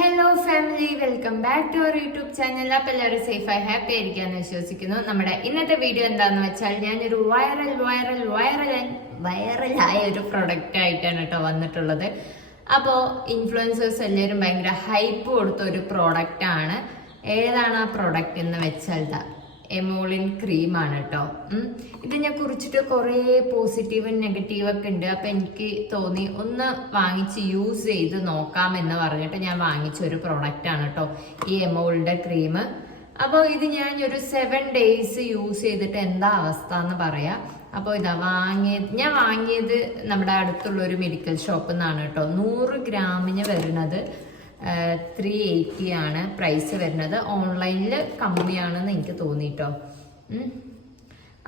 Hello family, welcome back to our YouTube channel. അപ്പോൾ എല്ലാവരും സേഫായി happy ആയിരിക്കാന്ന് വിശ്വസിക്കുന്നു. നമ്മുടെ ഇന്നത്തെ വീഡിയോ എന്താണെന്ന് വെച്ചാൽ ഞാനൊരു വൈറലായ ഒരു പ്രൊഡക്റ്റ് ആയിട്ടാണ് കേട്ടോ വന്നിട്ടുള്ളത്. അപ്പോൾ ഇൻഫ്ലുവൻസേഴ്സ് എല്ലാവരും ഭയങ്കര ഹൈപ്പ് കൊടുത്ത ഒരു പ്രോഡക്റ്റ് ആണ്. ഏതാണ് ആ പ്രോഡക്റ്റ് എന്ന് വെച്ചാൽ എമോളിൻ ക്രീമാണ് കേട്ടോ. ഇതിനെ കുറിച്ചിട്ട് കുറേ പോസിറ്റീവും നെഗറ്റീവൊക്കെ ഉണ്ട്. അപ്പം എനിക്ക് തോന്നി ഒന്ന് വാങ്ങിച്ച് യൂസ് ചെയ്ത് നോക്കാമെന്ന് പറഞ്ഞിട്ട് ഞാൻ വാങ്ങിച്ച ഒരു പ്രൊഡക്റ്റാണ് കേട്ടോ ഈ എമോളിൻ്റെ ക്രീം. അപ്പോൾ ഇത് ഞാൻ ഒരു 7 days യൂസ് ചെയ്തിട്ട് എന്താ അവസ്ഥ എന്ന് പറയാം. അപ്പോൾ ഞാൻ വാങ്ങിയത് നമ്മുടെ അടുത്തുള്ള ഒരു മെഡിക്കൽ ഷോപ്പിൽ നിന്നാണ് കേട്ടോ. 100 ഗ്രാമിന് വരുന്നത് 380 ആണ് പ്രൈസ് വരുന്നത്. ഓൺലൈനിൽ കമ്മിയാണെന്ന് എനിക്ക് തോന്നിട്ടോ.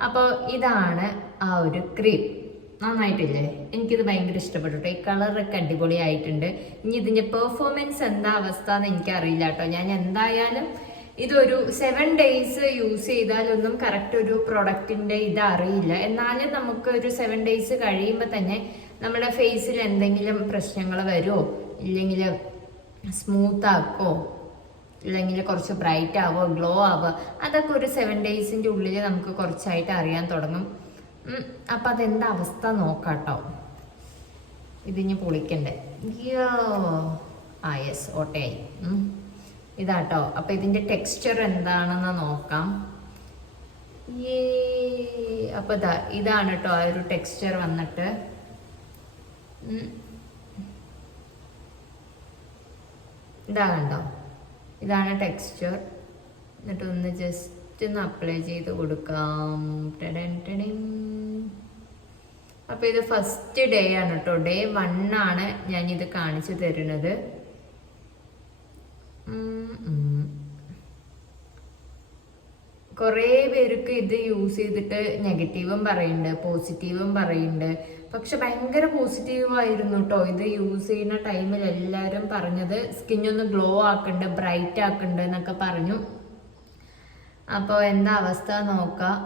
അപ്പോൾ ഇതാണ് ആ ഒരു ക്രീം. നന്നായിട്ടില്ലേ? എനിക്കിത് ഭയങ്കര ഇഷ്ടപ്പെട്ടു കേട്ടോ. ഈ കളറൊക്കെ അടിപൊളിയായിട്ടുണ്ട്. ഇനി ഇതിൻ്റെ പെർഫോമൻസ് എന്താ അവസ്ഥ എന്ന് എനിക്കറിയില്ല കേട്ടോ. ഞാൻ എന്തായാലും ഇതൊരു 7 days യൂസ് ചെയ്താലൊന്നും കറക്റ്റ് ഒരു പ്രൊഡക്റ്റിൻ്റെ ഇത് അറിയില്ല. എന്നാലും നമുക്ക് ഒരു 7 days കഴിയുമ്പോൾ തന്നെ നമ്മുടെ ഫേസിൽ എന്തെങ്കിലും പ്രശ്നങ്ങൾ വരുമോ, ഇല്ലെങ്കിൽ സ്മൂത്ത് ആക്കോ, ഇല്ലെങ്കിൽ കുറച്ച് ബ്രൈറ്റ് ആവോ, ഗ്ലോ ആവോ, അതൊക്കെ ഒരു 7 days ഉള്ളിൽ നമുക്ക് കുറച്ചായിട്ട് അറിയാൻ തുടങ്ങും. അപ്പം അതെന്താ അവസ്ഥ നോക്കാട്ടോ. ഇതിഞ്ഞ് പൊളിക്കണ്ടേ? യെസ്, ഓട്ടയായി. ഇതാട്ടോ. അപ്പം ഇതിൻ്റെ ടെക്സ്ചർ എന്താണെന്ന് നോക്കാം. അപ്പം ഇതാണ് കേട്ടോ ആ ഒരു ടെക്സ്ചർ വന്നിട്ട്. ഇതാ കണ്ടോ, ഇതാണ് ടെക്സ്ചർ. എന്നിട്ട് ഒന്ന് ജസ്റ്റ് ഒന്ന് അപ്ലൈ ചെയ്ത് കൊടുക്കാം. അപ്പോൾ ഇത് ഫസ്റ്റ് ഡേ ആണ് കേട്ടോ. Day 1 ആണ് ഞാനിത് കാണിച്ചു തരുന്നത്. കുറേ പേർക്ക് ഇത് യൂസ് ചെയ്തിട്ട് നെഗറ്റീവും പറയുന്നുണ്ട്, പോസിറ്റീവും പറയുന്നുണ്ട്. പക്ഷെ ഭയങ്കര പോസിറ്റീവായിരുന്നു കേട്ടോ. ഇത് യൂസ് ചെയ്യുന്ന ടൈമിൽ എല്ലാവരും പറഞ്ഞത് സ്കിന്നൊന്ന് ഗ്ലോ ആക്കുന്നുണ്ട്, ബ്രൈറ്റ് ആക്കുന്നുണ്ട് എന്നൊക്കെ പറഞ്ഞു. അപ്പോൾ എന്താ അവസ്ഥ നോക്കാം.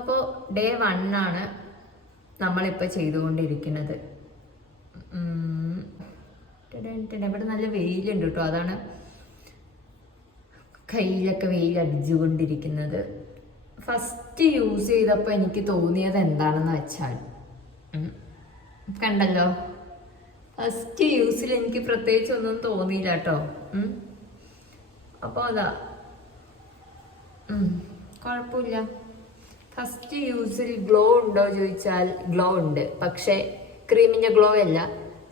അപ്പോൾ Day 1 ആണ് നമ്മളിപ്പോൾ ചെയ്തുകൊണ്ടിരിക്കുന്നത്. ഇവിടെ നല്ല വെയിലുണ്ട് കേട്ടോ. അതാണ് കയ്യിലൊക്കെ വെയിൽ അടിച്ചുകൊണ്ടിരിക്കുന്നത്. ഫസ്റ്റ് യൂസ് ചെയ്തപ്പോൾ എനിക്ക് തോന്നിയത് എന്താണെന്ന് വെച്ചാൽ, കണ്ടല്ലോ, ഫസ്റ്റ് യൂസിൽ എനിക്ക് പ്രത്യേകിച്ച് ഒന്നും തോന്നിയില്ല കേട്ടോ. അപ്പോൾ കുഴപ്പമില്ല. ഫസ്റ്റ് യൂസിൽ ഗ്ലോ ഉണ്ടോ ചോദിച്ചാൽ ഗ്ലോ ഉണ്ട്. പക്ഷേ ക്രീമിൻ്റെ ഗ്ലോ അല്ല,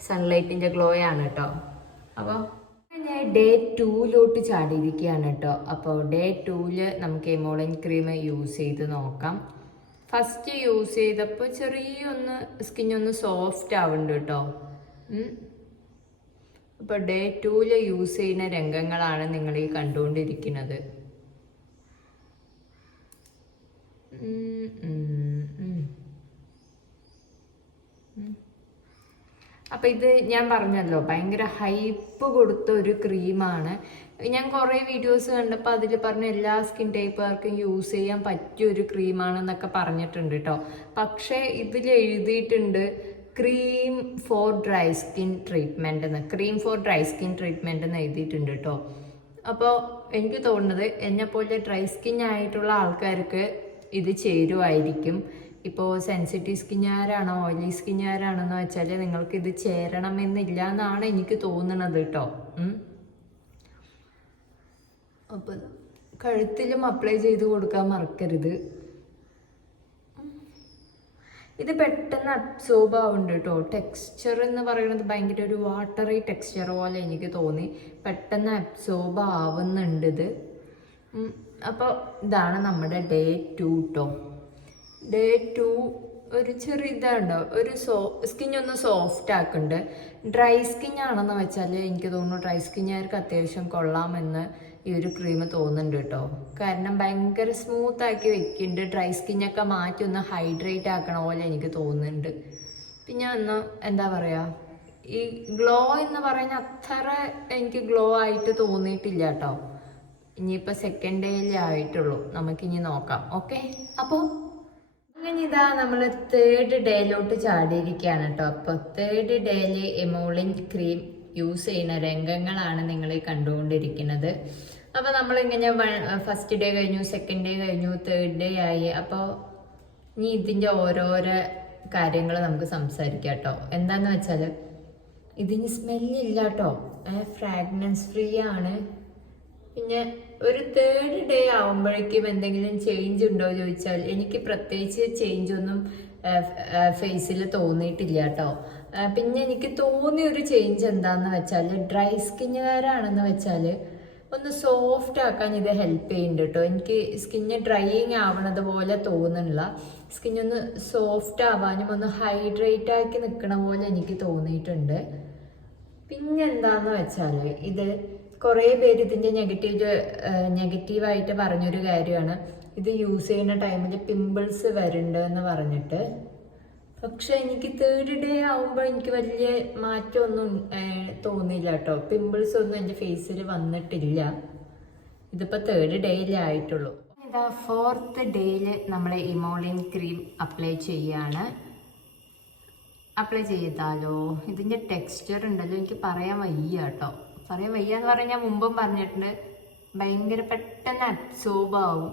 സൺലൈറ്റിൻ്റെ ഗ്ലോ ആണ് കേട്ടോ. അപ്പോൾ ഞാൻ Day 2 ചാടിയിരിക്കുകയാണ് കേട്ടോ. അപ്പോൾ Day 2 നമുക്ക് എമോളിൻ ക്രീം യൂസ് ചെയ്ത് നോക്കാം. ഫസ്റ്റ് യൂസ് ചെയ്തപ്പോൾ ചെറിയൊന്ന് സ്കിന്നൊന്ന് സോഫ്റ്റ് ആവുന്നുണ്ട് കേട്ടോ. അപ്പോൾ Day 2 യൂസ് ചെയ്യുന്ന രംഗങ്ങളാണ് നിങ്ങൾ ഈ കണ്ടുകൊണ്ടിരിക്കുന്നത്. അപ്പം ഇത് ഞാൻ പറഞ്ഞല്ലോ, ഭയങ്കര ഹൈപ്പ് കൊടുത്ത ഒരു ക്രീമാണ്. ഞാൻ കുറേ വീഡിയോസ് കണ്ടപ്പോൾ അതിൽ പറഞ്ഞ എല്ലാ സ്കിൻ ടൈപ്പുകാർക്കും യൂസ് ചെയ്യാൻ പറ്റിയ ഒരു ക്രീമാണെന്നൊക്കെ പറഞ്ഞിട്ടുണ്ട് കേട്ടോ. പക്ഷേ ഇതിൽ എഴുതിയിട്ടുണ്ട് cream for dry skin treatment എന്ന്. Cream for dry skin treatment എന്ന് എഴുതിയിട്ടുണ്ട് കേട്ടോ. അപ്പോൾ എനിക്ക് തോന്നുന്നത് എന്നെപ്പോലെ ഡ്രൈ സ്കിൻ ആയിട്ടുള്ള ആൾക്കാർക്ക് ഇത് ചേരുമായിരിക്കും. ഇപ്പോൾ സെൻസിറ്റീവ് സ്കിന്നുകാരാണോ ഓയിലി സ്കിന്നുകാരാണെന്ന് വെച്ചാൽ നിങ്ങൾക്ക് ഇത് ചേരണമെന്നില്ല എന്നാണ് എനിക്ക് തോന്നുന്നത് കേട്ടോ. അപ്പം കഴുത്തിലും അപ്ലൈ ചെയ്ത് കൊടുക്കാൻ മറക്കരുത്. ഇത് പെട്ടെന്ന് അബ്സോർബ് ആവുന്നുണ്ട് കേട്ടോ. ടെക്സ്ചർ എന്ന് പറയുന്നത് ഭയങ്കര ഒരു വാട്ടറി ടെക്സ്ചർ പോലെ എനിക്ക് തോന്നി. പെട്ടെന്ന് അബ്സോർബ് ആവുന്നുണ്ട് ഇത്. അപ്പോൾ ഇതാണ് നമ്മുടെ Day 2 കേട്ടോ. Day 2 ഒരു ചെറിയ ഇതാണ്ടോ, ഒരു സ്കിന്നൊന്ന് സോഫ്റ്റ് ആക്കുന്നുണ്ട്. ഡ്രൈ സ്കിന്നാണെന്ന് വെച്ചാൽ എനിക്ക് തോന്നുന്നു ഡ്രൈ സ്കിന്നുകാർക്ക് അത്യാവശ്യം കൊള്ളാമെന്ന് ഈ ഒരു ക്രീം തോന്നുന്നുണ്ട് കേട്ടോ. കാരണം ഭയങ്കര സ്മൂത്ത് ആക്കി വെക്കുന്നുണ്ട്. ഡ്രൈ സ്കിന്നൊക്കെ മാറ്റി ഒന്ന് ഹൈഡ്രേറ്റ് ആക്കണ പോലെ എനിക്ക് തോന്നുന്നുണ്ട്. പിന്നെ ഒന്ന് എന്താ പറയുക, ഈ ഗ്ലോ എന്ന് പറയുന്ന അത്ര എനിക്ക് ഗ്ലോ ആയിട്ട് തോന്നിയിട്ടില്ല കേട്ടോ. ഇനിയിപ്പോൾ 2nd day ആയിട്ടുള്ളൂ. നമുക്കിനി നോക്കാം. ഓക്കെ, അപ്പോൾ അങ്ങനെ ഇതാ നമ്മൾ 3rd ഡേയിലോട്ട് ചാടിയിരിക്കുകയാണ് കേട്ടോ. അപ്പോൾ 3rd ഡേയിൽ എമോളിൻ ക്രീം യൂസ് ചെയ്യുന്ന രംഗങ്ങളാണ് നിങ്ങൾ കണ്ടുകൊണ്ടിരിക്കുന്നത്. അപ്പോൾ നമ്മളിങ്ങനെ ഫസ്റ്റ് ഡേ കഴിഞ്ഞു, സെക്കൻഡ് ഡേ കഴിഞ്ഞു, 3rd ഡേ ആയി. അപ്പോൾ ഇനി ഇതിൻ്റെ ഓരോരോ കാര്യങ്ങൾ നമുക്ക് സംസാരിക്കാം കേട്ടോ. എന്താന്ന് വെച്ചാൽ ഇതിന് സ്മെല്ലില്ല കേട്ടോ, ഫ്രാഗ്രൻസ് ഫ്രീ ആണ്. പിന്നെ ഒരു 3rd ഡേ ആവുമ്പോഴേക്കും എന്തെങ്കിലും ചേഞ്ച് ഉണ്ടോ ചോദിച്ചാൽ എനിക്ക് പ്രത്യേകിച്ച് ചേഞ്ച് ഒന്നും ഫേസിൽ തോന്നിയിട്ടില്ല കേട്ടോ. പിന്നെ എനിക്ക് തോന്നിയൊരു ചേഞ്ച് എന്താന്ന് വെച്ചാൽ ഡ്രൈ സ്കിന്നുകാരാണെന്ന് വെച്ചാൽ ഒന്ന് സോഫ്റ്റ് ആക്കാൻ ഇത് ഹെൽപ്പ് ചെയ്യുന്നുണ്ട് കേട്ടോ. എനിക്ക് സ്കിന്ന് ഡ്രൈയിങ് ആവണത് പോലെ തോന്നുന്നില്ല. സ്കിന്നൊന്ന് സോഫ്റ്റ് ആവാനും ഒന്ന് ഹൈഡ്രേറ്റ് ആക്കി നിൽക്കണ പോലെ എനിക്ക് തോന്നിയിട്ടുണ്ട്. പിന്നെന്താന്ന് വെച്ചാൽ ഇത് കുറേ പേര് ഇതിൻ്റെ നെഗറ്റീവായിട്ട് പറഞ്ഞൊരു കാര്യമാണ് ഇത് യൂസ് ചെയ്യുന്ന ടൈമിൽ പിമ്പിൾസ് വരുന്നുണ്ട് എന്ന് പറഞ്ഞിട്ട്. പക്ഷെ എനിക്ക് 3rd ഡേ ആവുമ്പോൾ എനിക്ക് വലിയ മാറ്റമൊന്നും തോന്നിയില്ല കേട്ടോ. പിമ്പിൾസ് ഒന്നും എൻ്റെ ഫേസിൽ വന്നിട്ടില്ല. ഇതിപ്പോൾ 3rd ഡേയിലായിട്ടുള്ളൂ. ഇതാ 4th ഡേയിൽ നമ്മൾ ഇമോളിൻ ക്രീം അപ്ലൈ ചെയ്യാണ്. അപ്ലൈ ചെയ്താലോ, ഇതിൻ്റെ ടെക്സ്ചർ ഉണ്ടല്ലോ എനിക്ക് പറയാൻ വയ്യ കേട്ടോ. പറയാൻ വയ്യ എന്ന് പറഞ്ഞാൽ ഞാൻ മുമ്പും പറഞ്ഞിട്ടുണ്ട്, ഭയങ്കര പെട്ടെന്ന് അബ്സോർബ് ആവും.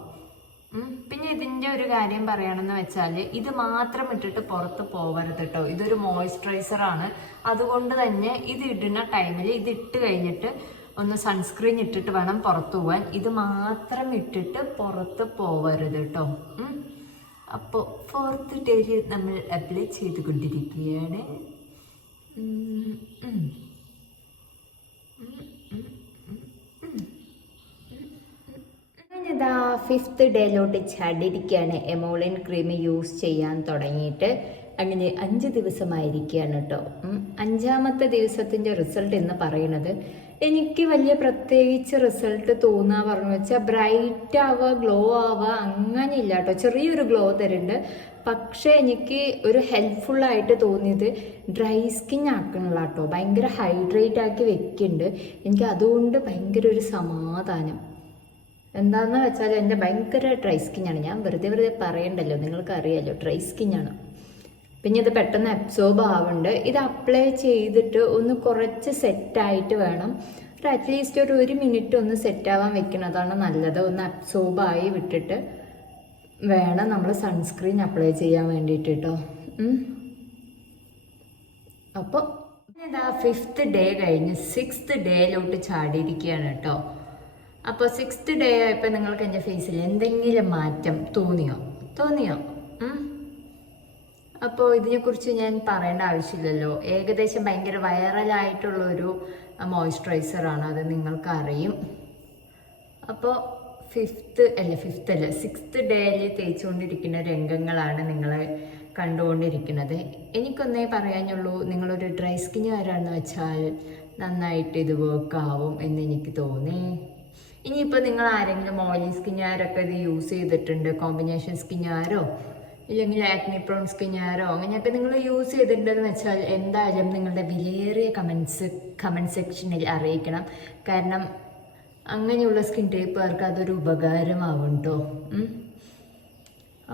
പിന്നെ ഇതിൻ്റെ ഒരു കാര്യം പറയുകയാണെന്ന് വെച്ചാൽ ഇത് മാത്രം ഇട്ടിട്ട് പുറത്ത് പോകരുത് കേട്ടോ. ഇതൊരു മോയ്സ്ചറൈസറാണ്. അതുകൊണ്ട് തന്നെ ഇത് ഇടുന്ന ടൈമിൽ ഇത് ഇട്ട് കഴിഞ്ഞിട്ട് ഒന്ന് സൺസ്ക്രീൻ ഇട്ടിട്ട് വേണം പുറത്ത് പോകാൻ. ഇത് മാത്രം ഇട്ടിട്ട് പുറത്ത് പോകരുത് കേട്ടോ. അപ്പോൾ 4th ഡേയിൽ നമ്മൾ അപ്ലൈ ചെയ്തുകൊണ്ടിരിക്കുകയാണ്. ഇതാ 5th ഡേയിലോട്ട് ചാടിയിരിക്കുകയാണ്. എമോളിൻ ക്രീം യൂസ് ചെയ്യാൻ തുടങ്ങിയിട്ട് അങ്ങനെ 5 ദിവസമായിരിക്കുകയാണ് കേട്ടോ. 5ാമത്തെ ദിവസത്തിൻ്റെ റിസൾട്ട് എന്ന് പറയുന്നത് എനിക്ക് വലിയ പ്രത്യേകിച്ച് റിസൾട്ട് തോന്നുക പറഞ്ഞു വെച്ചാൽ ബ്രൈറ്റ് ആവുക, ഗ്ലോ ആവുക അങ്ങനെ ഇല്ല കേട്ടോ. ചെറിയൊരു ഗ്ലോ തരുന്നുണ്ട്. പക്ഷേ എനിക്ക് ഒരു ഹെൽപ്ഫുള്ളായിട്ട് തോന്നിയത് ഡ്രൈ സ്കിൻ ആക്കണില്ല കേട്ടോ. ഭയങ്കര ഹൈഡ്രേറ്റ് ആക്കി വെക്കുന്നുണ്ട്. എനിക്ക് അതുകൊണ്ട് ഭയങ്കര ഒരു സമാധാനം. എന്താണെന്ന് വെച്ചാൽ എൻ്റെ ഭയങ്കര ഡ്രൈ സ്കിന്നാണ്. ഞാൻ വെറുതെ പറയണ്ടല്ലോ, നിങ്ങൾക്ക് അറിയാമല്ലോ ഡ്രൈ സ്കിന്നാണ്. പിന്നെ ഇത് പെട്ടെന്ന് അബ്സോർബ് ആവുന്നുണ്ട്. ഇത് അപ്ലൈ ചെയ്തിട്ട് ഒന്ന് കുറച്ച് സെറ്റായിട്ട് വേണം, അറ്റ്ലീസ്റ്റ് ഒരു 1 മിനിറ്റ് ഒന്ന് സെറ്റാവാൻ വെക്കുന്നതാണ് നല്ലത്. ഒന്ന് അബ്സോർബായി വിട്ടിട്ട് വേണം നമ്മൾ സൺസ്ക്രീൻ അപ്ലൈ ചെയ്യാൻ വേണ്ടിയിട്ട് കേട്ടോ. അപ്പോൾ ഇതാ 5th ഡേ കഴിഞ്ഞ് 6th ഡേയിലോട്ട് ചാടിയിരിക്കുകയാണ് കേട്ടോ. അപ്പോൾ 6th ഡേ ആയപ്പോൾ നിങ്ങൾക്ക് എൻ്റെ ഫേസിൽ എന്തെങ്കിലും മാറ്റം തോന്നിയോ? അപ്പോൾ ഇതിനെക്കുറിച്ച് ഞാൻ പറയേണ്ട ആവശ്യമില്ലല്ലോ. ഏകദേശം ഭയങ്കര വൈറലായിട്ടുള്ളൊരു മോയ്സ്ചറൈസറാണ്, അത് നിങ്ങൾക്കറിയും. അപ്പോൾ 6th ഡേയിൽ തേച്ചുകൊണ്ടിരിക്കുന്ന രംഗങ്ങളാണ് നിങ്ങൾ കണ്ടുകൊണ്ടിരിക്കുന്നത്. എനിക്കൊന്നേ പറയാനുള്ളൂ, നിങ്ങളൊരു ഡ്രൈ സ്കിന്നുകാരാണെന്ന് വെച്ചാൽ നന്നായിട്ട് ഇത് വർക്കാവും എന്ന് എനിക്ക് തോന്നി. ഇനിയിപ്പോൾ നിങ്ങൾ ആരെങ്കിലും ഓയിലി സ്കിന്നുകാരൊക്കെ ഇത് യൂസ് ചെയ്തിട്ടുണ്ട്, കോമ്പിനേഷൻ സ്കിന്നുകാരോ ഇല്ലെങ്കിൽ ആക്നി പ്രോൺ സ്കിന്നുകാരോ അങ്ങനെയൊക്കെ നിങ്ങൾ യൂസ് ചെയ്തിട്ടുണ്ടെന്ന് വെച്ചാൽ എന്തായാലും നിങ്ങളുടെ വിലയേറിയ കമൻറ്റ് സെക്ഷനിൽ അറിയിക്കണം. കാരണം അങ്ങനെയുള്ള സ്കിൻ ടൈപ്പുകാർക്ക് അതൊരു ഉപകാരമാവും കേട്ടോ.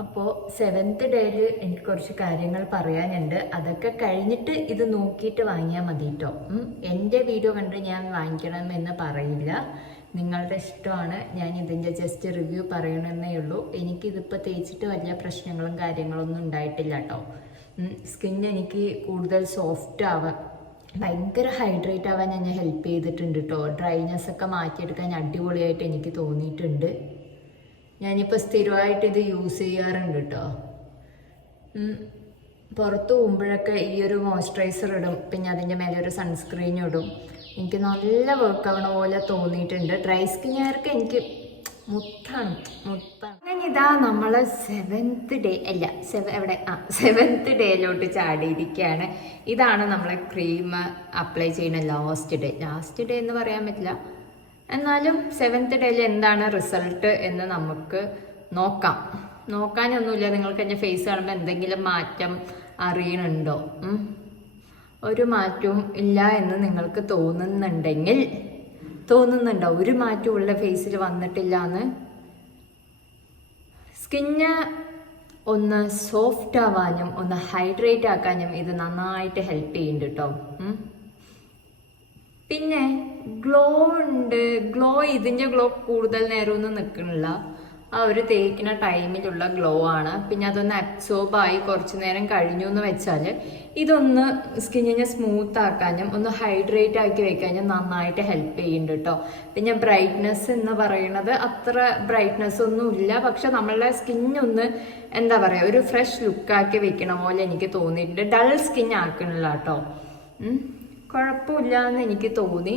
അപ്പോൾ 7th ഡേയിൽ എനിക്ക് കുറച്ച് കാര്യങ്ങൾ പറയാനുണ്ട്. അതൊക്കെ കഴിഞ്ഞിട്ട് ഇത് നോക്കിയിട്ട് വാങ്ങിയാൽ മതി കേട്ടോ. എൻ്റെ വീഡിയോ കണ്ട് ഞാൻ വാങ്ങിക്കണമെന്ന് പറയില്ല, നിങ്ങളുടെ ഇഷ്ടമാണ്. ഞാൻ ഇതിൻ്റെ ജസ്റ്റ് റിവ്യൂ പറയണമെന്നേ ഉള്ളൂ. എനിക്കിതിപ്പോൾ തേച്ചിട്ട് വലിയ പ്രശ്നങ്ങളും കാര്യങ്ങളൊന്നും ഉണ്ടായിട്ടില്ല കേട്ടോ. സ്കിൻ എനിക്ക് കൂടുതൽ സോഫ്റ്റ് ആവാൻ, ഭയങ്കര ഹൈഡ്രേറ്റ് ആവാൻ എന്നെ ഹെൽപ്പ് ചെയ്തിട്ടുണ്ട് കേട്ടോ. ഡ്രൈനെസ് ഒക്കെ മാറ്റിയെടുക്കാൻ അടിപൊളിയായിട്ട് എനിക്ക് തോന്നിയിട്ടുണ്ട്. ഞാനിപ്പോൾ സ്ഥിരമായിട്ട് ഇത് യൂസ് ചെയ്യാറുണ്ട് കേട്ടോ. പുറത്ത് പോകുമ്പോഴൊക്കെ ഈ ഒരു മോയ്സ്ചറൈസർ ഇടും, പിന്നെ അതിൻ്റെ മേലെ ഒരു സൺസ്ക്രീൻ ഇടും. എനിക്ക് നല്ല വർക്ക് ആവണ പോലെ തോന്നിയിട്ടുണ്ട്. ഡ്രൈ സ്കിന്നുകാർക്ക് എനിക്ക് മുത്താണ്. അങ്ങനെ ഇതാ നമ്മൾ 7th ഡേയിലോട്ട് ചാടിയിരിക്കുകയാണ്. ഇതാണ് നമ്മളെ ക്രീം അപ്ലൈ ചെയ്യുന്ന ലാസ്റ്റ് ഡേ എന്ന് പറയാൻ പറ്റില്ല, എന്നാലും 7th ഡേയിൽ എന്താണ് റിസൾട്ട് എന്ന് നമുക്ക് നോക്കാനൊന്നുമില്ല. നിങ്ങൾക്ക് എൻ്റെ ഫേസ് കാണുമ്പോൾ എന്തെങ്കിലും മാറ്റം അറിയണുണ്ടോ? ഒരു മാറ്റവും ഇല്ല എന്ന് നിങ്ങൾക്ക് തോന്നുന്നുണ്ടോ ഒരു മാറ്റവും ഉള്ള ഫേസിൽ വന്നിട്ടില്ല എന്ന്? സ്കിന്ന് ഒന്ന് സോഫ്റ്റ് ആവാനും ഒന്ന് ഹൈഡ്രേറ്റ് ആക്കാനും ഇത് നന്നായിട്ട് ഹെൽപ്പ് ചെയ്യുന്നുണ്ട് കേട്ടോ. പിന്നെ ഗ്ലോ ഉണ്ട്. ഇതിൻ്റെ ഗ്ലോ കൂടുതൽ നേരമൊന്നും നിൽക്കണില്ല, ആ ഒരു തേക്കുന്ന ടൈമിലുള്ള ഗ്ലോ ആണ്. പിന്നെ അതൊന്ന് അബ്സോർബ് ആയി കുറച്ച് നേരം കഴിഞ്ഞു എന്ന് വെച്ചാൽ ഇതൊന്ന് സ്കിന്നിനെ സ്മൂത്ത് ആക്കാനും ഒന്ന് ഹൈഡ്രേറ്റ് ആക്കി വെക്കാനും നന്നായിട്ട് ഹെൽപ്പ് ചെയ്യുന്നുണ്ട് കേട്ടോ. പിന്നെ ബ്രൈറ്റ്നെസ് എന്ന് പറയുന്നത് അത്ര ബ്രൈറ്റ്നെസ് ഒന്നും ഇല്ല, പക്ഷെ നമ്മളുടെ സ്കിന്നൊന്ന് എന്താ പറയുക ഒരു ഫ്രഷ് ലുക്കാക്കി വെക്കണ പോലെ എനിക്ക് തോന്നിയിട്ടുണ്ട്. ഡൾ സ്കിൻ ആക്കണില്ല കേട്ടോ. കുഴപ്പമില്ല എന്ന് എനിക്ക് തോന്നി.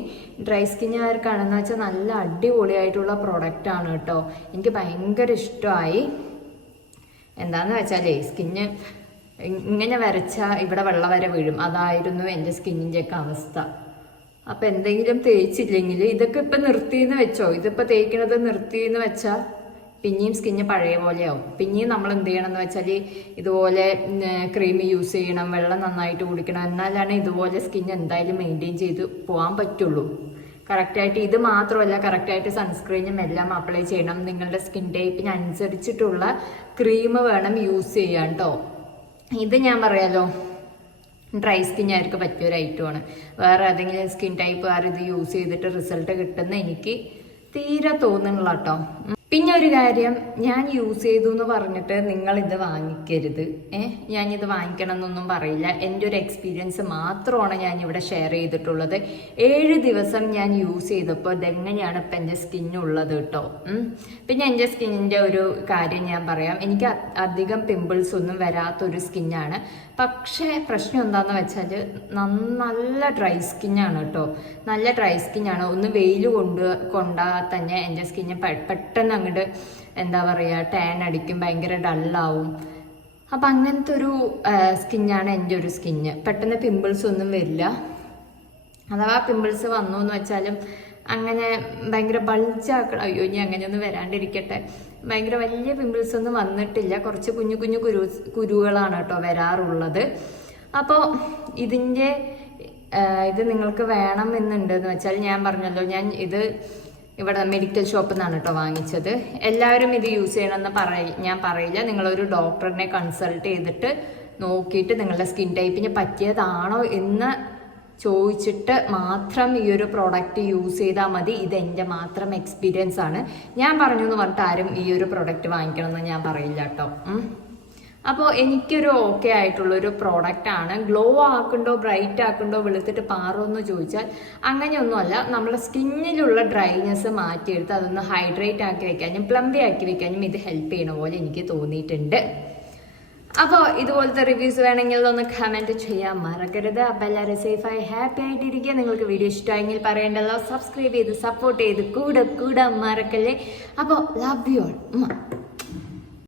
ഡ്രൈ സ്കിന്നുകാർക്കാണെന്ന് വെച്ചാൽ നല്ല അടിപൊളിയായിട്ടുള്ള പ്രൊഡക്റ്റാണ് കേട്ടോ. എനിക്ക് ഭയങ്കര ഇഷ്ടമായി. എന്താണെന്ന് വെച്ചാലേ സ്കിന്ന് ഇങ്ങനെ വരച്ചാൽ ഇവിടെ വെള്ളം വരെ വീഴും, അതായിരുന്നു എൻ്റെ സ്കിന്നിൻ്റെയൊക്കെ അവസ്ഥ. അപ്പം എന്തെങ്കിലും തേച്ചില്ലെങ്കിൽ ഇതൊക്കെ ഇപ്പം നിർത്തിയെന്ന് വെച്ചോ, ഇതിപ്പോൾ തേക്കണത് നിർത്തിയെന്ന് വെച്ചാൽ പിന്നെയും സ്കിന്ന് പഴയ പോലെയാവും. പിന്നെയും നമ്മൾ എന്ത് ചെയ്യണം എന്ന് വെച്ചാൽ ഇതുപോലെ ക്രീം യൂസ് ചെയ്യണം, വെള്ളം നന്നായിട്ട് കുടിക്കണം, എന്നാലാണ് ഇതുപോലെ സ്കിൻ എന്തായാലും മെയിൻറ്റെയിൻ ചെയ്ത് പോകാൻ പറ്റുള്ളൂ. കറക്റ്റായിട്ട് ഇത് മാത്രമല്ല, കറക്റ്റായിട്ട് സൺസ്ക്രീനും എല്ലാം അപ്ലൈ ചെയ്യണം. നിങ്ങളുടെ സ്കിൻ ടൈപ്പിന് അനുസരിച്ചിട്ടുള്ള ക്രീം വേണം യൂസ് ചെയ്യാൻ കേട്ടോ. ഇത് ഞാൻ പറയാലോ ഡ്രൈ സ്കിന്നുകാർക്ക് പറ്റിയൊരു ഐറ്റമാണ്. വേറെ ഏതെങ്കിലും സ്കിൻ ടൈപ്പുകാർ ഇത് യൂസ് ചെയ്തിട്ട് റിസൾട്ട് കിട്ടുന്ന എനിക്ക് തീരെ തോന്നുന്നില്ല കേട്ടോ. പിന്നെ ഒരു കാര്യം, ഞാൻ യൂസ് ചെയ്തു എന്ന് പറഞ്ഞിട്ട് നിങ്ങൾ ഇത് വാങ്ങിക്കരുത്. ഞാനിത് വാങ്ങിക്കണം എന്നൊന്നും പറയില്ല. എൻ്റെ ഒരു എക്സ്പീരിയൻസ് മാത്രമാണ് ഞാൻ ഇവിടെ ഷെയർ ചെയ്തിട്ടുള്ളത്. 7 ദിവസം ഞാൻ യൂസ് ചെയ്തപ്പോൾ ഇതെങ്ങനെയാണ് ഇപ്പം എൻ്റെ സ്കിന്നുള്ളത് കേട്ടോ. പിന്നെ എൻ്റെ സ്കിന്നിൻ്റെ ഒരു കാര്യം ഞാൻ പറയാം. എനിക്ക് അധികം പിമ്പിൾസ് ഒന്നും വരാത്തൊരു സ്കിന്നാണ്. പക്ഷേ പ്രശ്നം എന്താണെന്ന് വെച്ചാൽ നല്ല ഡ്രൈ സ്കിന്നാണ് കേട്ടോ. നല്ല ഡ്രൈ സ്കിന്നാണ്. ഒന്ന് വെയിൽ കൊണ്ടാൽ തന്നെ എൻ്റെ സ്കിന്ന് പെട്ടെന്ന് അങ്ങോട്ട് എന്താ പറയുക ടാൻ അടിക്കും, ഭയങ്കര ഡള്ളാവും. അപ്പം അങ്ങനത്തെ ഒരു സ്കിന്നാണ് എൻ്റെ ഒരു സ്കിന്ന്. പെട്ടെന്ന് പിമ്പിൾസ് ഒന്നും വരില്ല. അഥവാ പിമ്പിൾസ് വന്നു എന്ന് വെച്ചാലും അങ്ങനെ ഭയങ്കര ബൾജാക്കണം. അയ്യോ ഇനി അങ്ങനെയൊന്നും വരാണ്ടിരിക്കട്ടെ. ഭയങ്കര വലിയ പിമ്പിൾസ് ഒന്നും വന്നിട്ടില്ല. കുറച്ച് കുഞ്ഞു കുഞ്ഞു കുരുകളാണ് കേട്ടോ വരാറുള്ളത്. അപ്പോൾ ഇത് നിങ്ങൾക്ക് വേണമെന്നുണ്ടെന്ന് വെച്ചാൽ ഞാൻ പറഞ്ഞല്ലോ, ഞാൻ ഇത് ഇവിടെ മെഡിക്കൽ ഷോപ്പിൽ നിന്നാണ് കേട്ടോ വാങ്ങിച്ചത്. എല്ലാവരും ഇത് യൂസ് ചെയ്യണമെന്ന് ഞാൻ പറയില്ല. നിങ്ങളൊരു ഡോക്ടറിനെ കൺസൾട്ട് ചെയ്തിട്ട് നോക്കിയിട്ട് നിങ്ങളുടെ സ്കിൻ ടൈപ്പിന് പറ്റിയതാണോ എന്ന് ചോദിച്ചിട്ട് മാത്രം ഈ ഒരു പ്രോഡക്റ്റ് യൂസ് ചെയ്താൽ മതി. ഇതെൻ്റെ മാത്രം എക്സ്പീരിയൻസ് ആണ്. ഞാൻ പറഞ്ഞു എന്ന് പറഞ്ഞിട്ട് ആരും ഈ ഒരു പ്രോഡക്റ്റ് വാങ്ങിക്കണമെന്ന് ഞാൻ പറയില്ല കേട്ടോ. അപ്പോൾ എനിക്കൊരു ഓക്കെ ആയിട്ടുള്ളൊരു പ്രോഡക്റ്റാണ്. ഗ്ലോ ആക്കണ്ടോ ബ്രൈറ്റ് ആക്കണ്ടോ വെളുത്തിട്ട് പാറോന്ന് ചോദിച്ചാൽ അങ്ങനെയൊന്നുമല്ല. നമ്മുടെ സ്കിന്നിലുള്ള ഡ്രൈനെസ് മാറ്റിയെടുത്ത് അതൊന്ന് ഹൈഡ്രേറ്റ് ആക്കി വെക്കാനും പ്ലംബി ആക്കി വെക്കാനും ഇത് ഹെൽപ്പ് ചെയ്യണ പോലെ എനിക്ക് തോന്നിയിട്ടുണ്ട്. അപ്പോൾ ഇതുപോലത്തെ റിവ്യൂസ് വേണമെങ്കിൽ ഒന്ന് കമൻറ്റ് ചെയ്യാൻ മറക്കരുത്. അപ്പോൾ എല്ലാവരും സേഫായി ഹാപ്പി ആയിട്ടിരിക്കുക. നിങ്ങൾക്ക് വീഡിയോ ഇഷ്ടമായെങ്കിൽ പറയേണ്ടല്ലോ, സബ്സ്ക്രൈബ് ചെയ്ത് സപ്പോർട്ട് ചെയ്ത് കൂടെ മറക്കല്ലേ. അപ്പോൾ ലവ് യു ഓൾ.